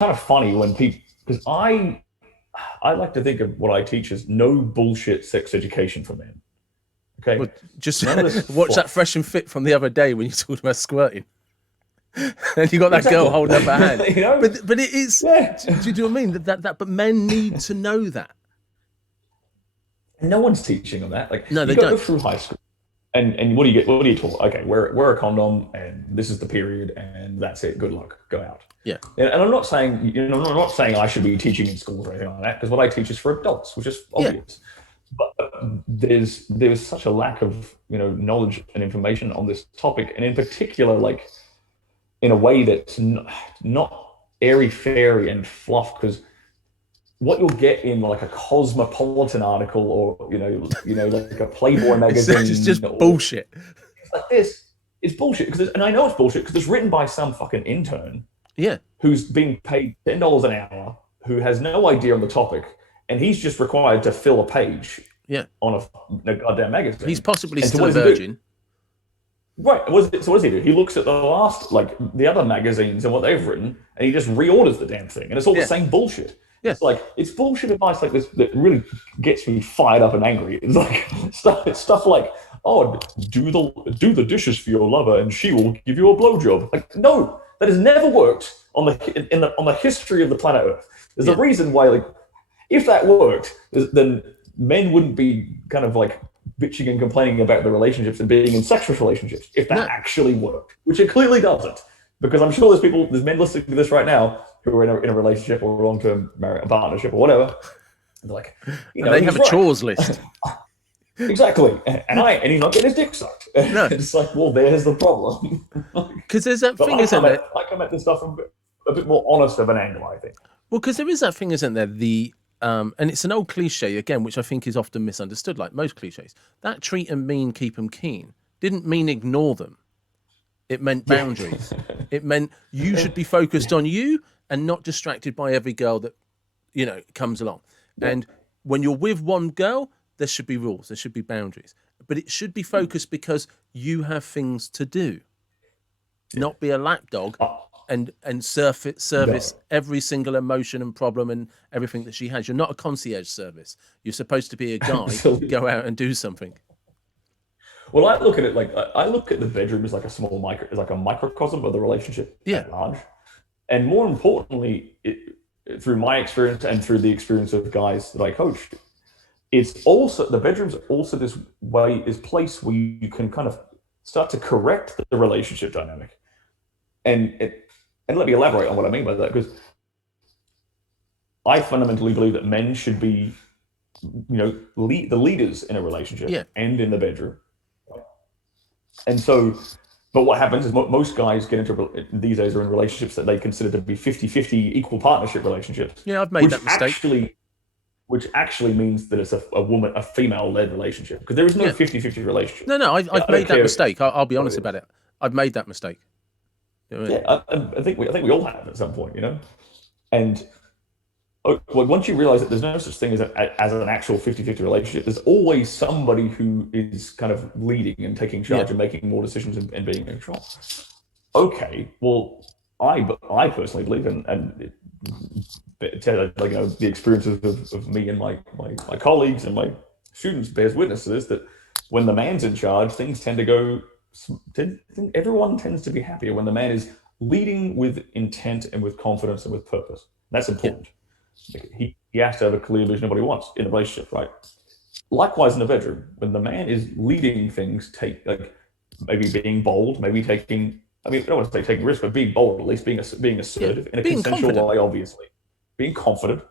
kind of funny when people, because I like to think of what I teach as no bullshit sex education for men. Okay, Well, just none of this watch that fluff. Fresh and Fit from the other day when you talked about squirting, and you got that girl Exactly. holding up her hand. You know, But it is. yeah. Do you know what I mean? That. But men need to know that. And no one's teaching them that. Like No, you they go don't. through high school, and what do you get? What do you taught? Okay, wear a condom, and this is the period, and that's it. Good luck. Go out. Yeah, And I'm not saying, I'm not saying I should be teaching in schools or anything like that, because what I teach is for adults, which is yeah. obvious. But there's such a lack of knowledge and information on this topic, and in particular, like in a way that's not airy fairy and fluff. Because what you'll get in like a Cosmopolitan article, or like a Playboy It's magazine, just or bullshit. things like this, it's bullshit. And I know it's bullshit because it's written by some fucking intern Yeah, who's being paid $10 an hour, who has no idea on the topic, and he's just required to fill a page yeah. on a goddamn He's magazine. possibly And so still what a does he do? virgin. Right. So what does he do? He looks at the other magazines and what they've written, and he just reorders the damn thing, and it's all the Yeah, same bullshit. yeah. It's bullshit advice like this that really gets me fired up and angry. It's like stuff like, oh, do the dishes for your lover, and she will give you a blowjob. Like, no, that has never worked on the history of the planet Earth. There's a Yeah, reason why, like, if that worked, then men wouldn't be kind of like bitching and complaining about the relationships and being in sexual relationships if that no, actually worked, which it clearly doesn't. Because I'm sure there's men listening to this right now who are in a relationship or a long-term partnership or whatever. And they're like, and they he's have a right. chores list. Exactly. And he's not getting his dick sucked. No, It's like, well, there's the problem. because there's that But thing, isn't there? I come at this stuff a bit more honest of an angle, I think. Well, because there is that thing, isn't there? And it's an old cliche again, which I think is often misunderstood, like most cliches. That treat 'em mean, keep 'em keen didn't mean ignore them. It meant Yeah. boundaries. It meant you should be focused on you and not distracted by every girl that comes along. Yeah. And when you're with one girl, there should be rules, there should be boundaries, but it should be focused because you have things to do, not be a lapdog Oh, and service no. every single emotion and problem and everything that she has. You're not a concierge service. You're supposed to be a guy, Absolutely. go out and do something. Well, I look at it like I look at the bedroom as like a microcosm of the relationship Yeah, at large, and more importantly, through my experience and through the experience of guys that I coached, it's also the bedroom's also this place where you can kind of start to correct the relationship dynamic, and let me elaborate on what I mean by that, because I fundamentally believe that men should be, the leaders in a yeah, relationship and in the bedroom. And so, but what happens is most guys get into these days are in relationships that they consider to be 50-50 equal partnership relationships, yeah. I've made which that mistake. actually which actually means that it's a female led relationship, because there is no Yeah, 50-50 relationship. no, I've I don't made that care mistake. I'll be what it honest is. about it. I've made that mistake. You know what I mean? Yeah, I think we all have at some point, and well, once you realize that there's no such thing as an actual 50-50 relationship, there's always somebody who is kind of leading and taking Yeah, charge and making more decisions and being in control. Okay, well, I personally believe, and the experiences of me and my colleagues and my students bears witness to this, that when the man's in charge, things tend to go. Everyone tends to be happier when the man is leading with intent and with confidence and with purpose. That's yeah, important. He has to have a clear vision of what he wants in a relationship, right? Likewise, in the bedroom, when the man is leading things, take like maybe being bold, maybe taking. I mean, I don't want to say taking risks, but being bold, at least being yeah. assertive in a Being consensual confident. way, obviously, being confident.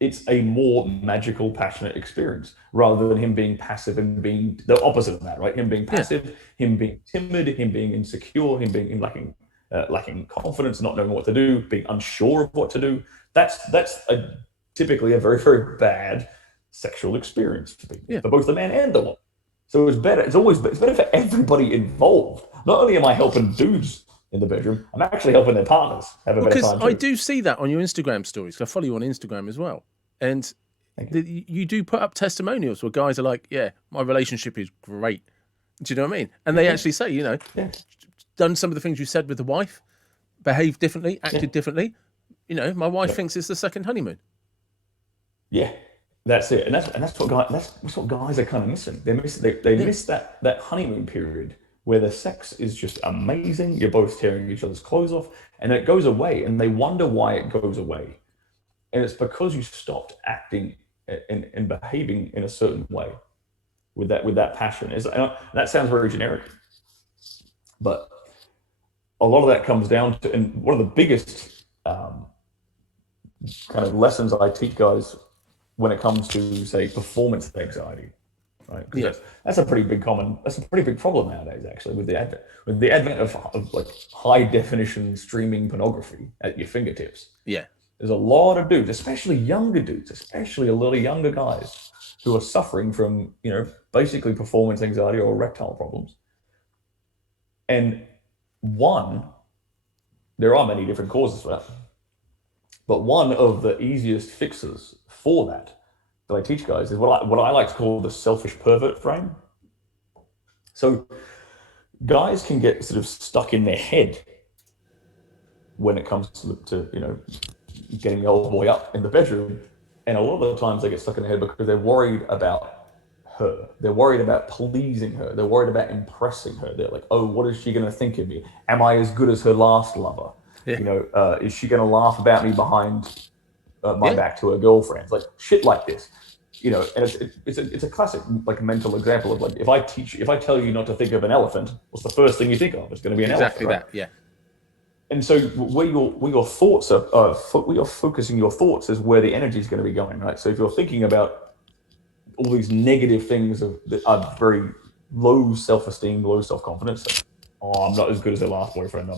It's a more magical, passionate experience rather than him being passive and being the opposite of that, right? Him being Yeah, passive, him being timid, him being insecure, him lacking confidence, not knowing what to do, being unsure of what to do. That's typically a very, very bad sexual experience for people, yeah. for both the man and the woman. So it's better for everybody involved. Not only am I helping dudes in the bedroom, I'm actually helping their partners have a Well, better because time I too. do see that on your Instagram stories. 'Cause I follow you on Instagram as well, and Thank you. you do put up testimonials where guys are like, "Yeah, my relationship is great." Do you know what I mean? And they Yeah, actually say, yeah, done some of the things you said with the wife, behaved differently, acted Yeah. differently. You know, my wife Yeah. thinks it's the second honeymoon. Yeah. That's it, and that's what guys are kind of missing. They Yeah, miss that honeymoon period where the sex is just amazing. You're both tearing each other's clothes off, and it goes away, and they wonder why it goes away, and it's because you stopped acting and behaving in a certain way with that passion. That sounds very generic, but a lot of that comes down to, and one of the biggest kind of lessons I teach guys when it comes to, say, performance anxiety, right? Because yeah, that's a pretty big problem nowadays, actually, with the advent of like high definition streaming pornography at your fingertips. yeah, There's a lot of dudes, especially younger dudes, especially a lot of younger guys, who are suffering from, basically performance anxiety or erectile problems. And one, there are many different causes for that, but one of the easiest fixes for that I teach guys is what I like to call the selfish pervert frame. So guys can get sort of stuck in their head when it comes to getting the old boy up in the bedroom, and a lot of the times they get stuck in their head because they're worried about her. They're worried about pleasing her. They're worried about impressing her. They're like, oh, what is she going to think of me? Am I as good as her last lover? yeah, Is she going to laugh about me behind my yeah, back to her girlfriends? Like shit like this. And it's a classic like mental example of like if I tell you not to think of an elephant, what's the first thing you think of? It's going to be an exactly elephant, right? that. Yeah, And so where your thoughts where you're focusing your thoughts is where the energy is going to be going, right? So if you're thinking about all these negative things that are very low self-esteem, low self-confidence, like, oh, I'm not as good as their last boyfriend.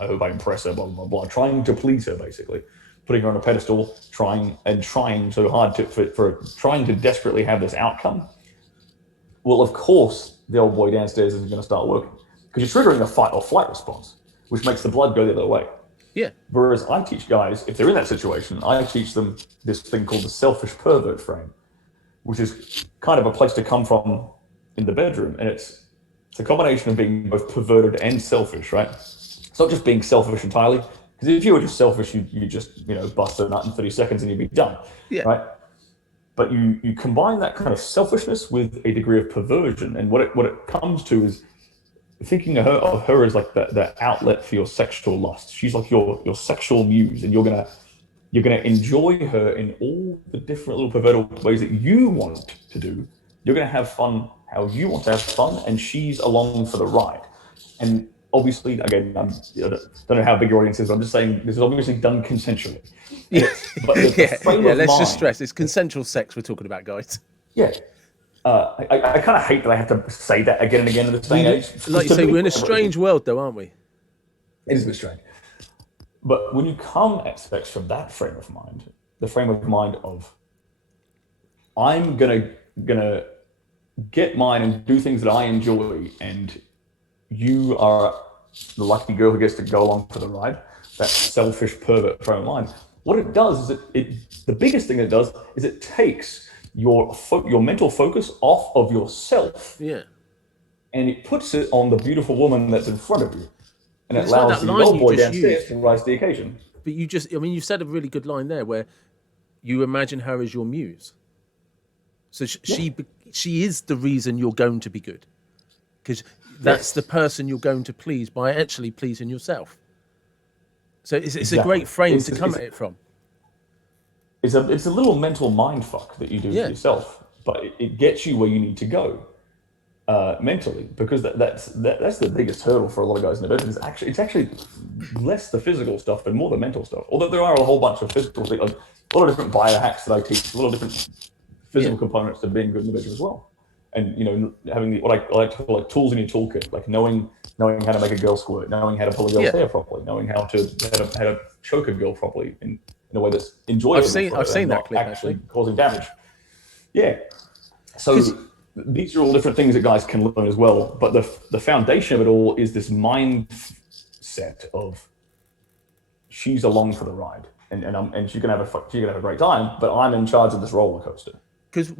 I hope I impress her, blah blah blah. Trying to please her, basically, putting her on a pedestal, trying so hard for trying to desperately have this outcome. Well, of course, the old boy downstairs is going to start working because you're triggering a fight or flight response, which makes the blood go the other way. yeah, Whereas I teach guys, if they're in that situation, I teach them this thing called the selfish pervert frame, which is kind of a place to come from in the bedroom. And it's a combination of being both perverted and selfish, right? It's not just being selfish entirely, because if you were just selfish, you just bust a nut in 30 seconds and you'd be done, yeah, right? But you combine that kind of selfishness with a degree of perversion, and what it comes to is thinking of her as like the outlet for your sexual lust. She's like your sexual muse, and you're gonna enjoy her in all the different little perverted ways that you want to do. You're gonna have fun how you want to have fun, and she's along for the ride. And obviously, again, I don't know how big your audience is, but I'm just saying this is obviously done consensually. yeah, But the yeah, frame yeah. of Let's just mind, stress it's consensual sex we're talking about, guys. yeah. I kind of hate that I have to say that again and again in this day and age. Like you say, we're in a strange world, though, aren't we? It is a bit strange. But when you come at sex from that frame of mind, the frame of mind of I'm gonna get mine and do things that I enjoy, and you are the lucky girl who gets to go along for the ride. That selfish pervert frame of mind. What it does is the biggest thing it does is it takes your mental focus off of yourself, Yeah. and it puts it on the beautiful woman that's in front of you, and it It's like allows that the line old you boy just downstairs used. to rise to the occasion. But you said a really good line there where you imagine her as your muse. So she is the reason you're going to be good, because that's the person you're going to please by actually pleasing yourself. So it's Exactly. a great frame to It's, come it's, at it from. it's a little mental mind fuck that you do for Yeah, yourself, but it gets you where you need to go mentally, because that's the biggest hurdle for a lot of guys in the bedroom. It's actually less the physical stuff and more the mental stuff. Although there are a whole bunch of physical things, like a lot of different biohacks that I teach, a lot of different physical yeah, components to being good in the bedroom as well. And having what I like to call like tools in your toolkit, like knowing how to make a girl squirt, knowing how to pull a girl's yeah. hair properly, knowing how to choke a girl properly in a way that's enjoyable. I've seen and that not clip actually actually. causing damage. Yeah. So 'Cause- these are all different things that guys can learn as well. But the foundation of it all is this mindset of she's along for the ride, and she's gonna have a great time, but I'm in charge of this roller coaster. Because